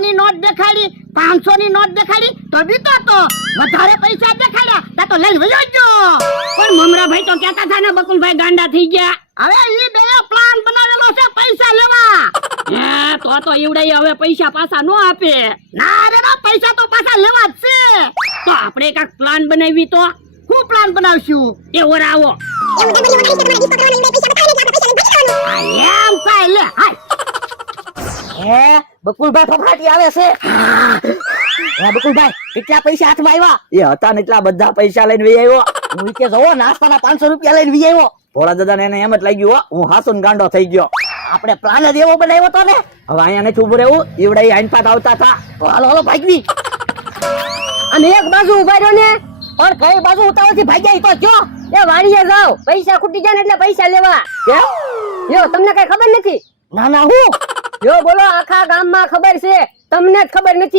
ની નોટ દેખાડી 500 ની નોટ દેખાડી તો બીતો તો વધારે પૈસા દેખાડ્યા તા તો લઈને વયો ગયો. પણ મમરાભાઈ તો કહેતા હતા ને બકુલભાઈ ગાંડા થઈ ગયા. હવે ઈ બે પ્લાન બનાવેલો છે પૈસા લેવા. તો ઈવડાઈ હવે પૈસા પાછા નો આપે. ના રે ના, પૈસા તો પાછા લેવા જ છે. તો આપણે કાક પ્લાન બનાવી તો. શું પ્લાન બનાવશું? એ ઓરાવો એમ કાય લે હાય. હે બકુલભાઈ ફફડાટી આવે છે. હે બકુલભાઈ કેટલા પૈસા હાથમાં આવ્યા? એ હતા ને એટલા બધા પૈસા લઈને વી આવ્યો. હું કે જો નાસ્તાના 500 રૂપિયા લઈને વી આવ્યો. ભોળા દાદાને એને એમ જ લાગ્યું હો હું હાસુન ગાંડો થઈ ગયો. આપણે પ્લાન જ એવો બનાવ્યો તો ને. હવે અહીંયા ને ઉભું રહેવું ઈવડા આઈન પાત આવતા હતા. તો હાલો હાલો ભાગવી. અને એક બાજુ ઉભા રહ્યો ને. પણ કઈ બાજુ ઉતાવળથી ભાગ્યા ઈ તો જો. એ વાડીએ જાવ, પૈસા ખૂટી જાય ને એટલે પૈસા લેવા. કેમ? યો તમને કઈ ખબર નથી? ના ના હું યો બોલો, આખા ગામમાં ખબર છે, તમને જ ખબર નથી.